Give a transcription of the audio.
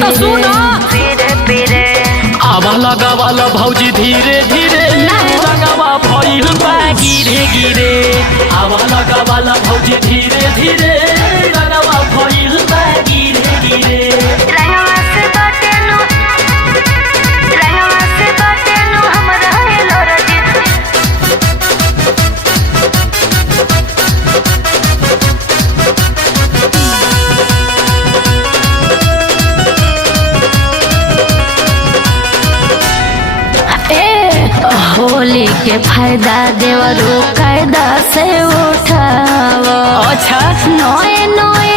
तो सुनो आवा लगावाला भौजी धीरे धीरे रंगवा भइल बा गिरे गिरे। आवा लगावाला भौजी धीरे धीरे रंगवा भइल बा गिरे गिरे। होली के फायदा देवरू कायदा से उठाओ। अच्छा नए नए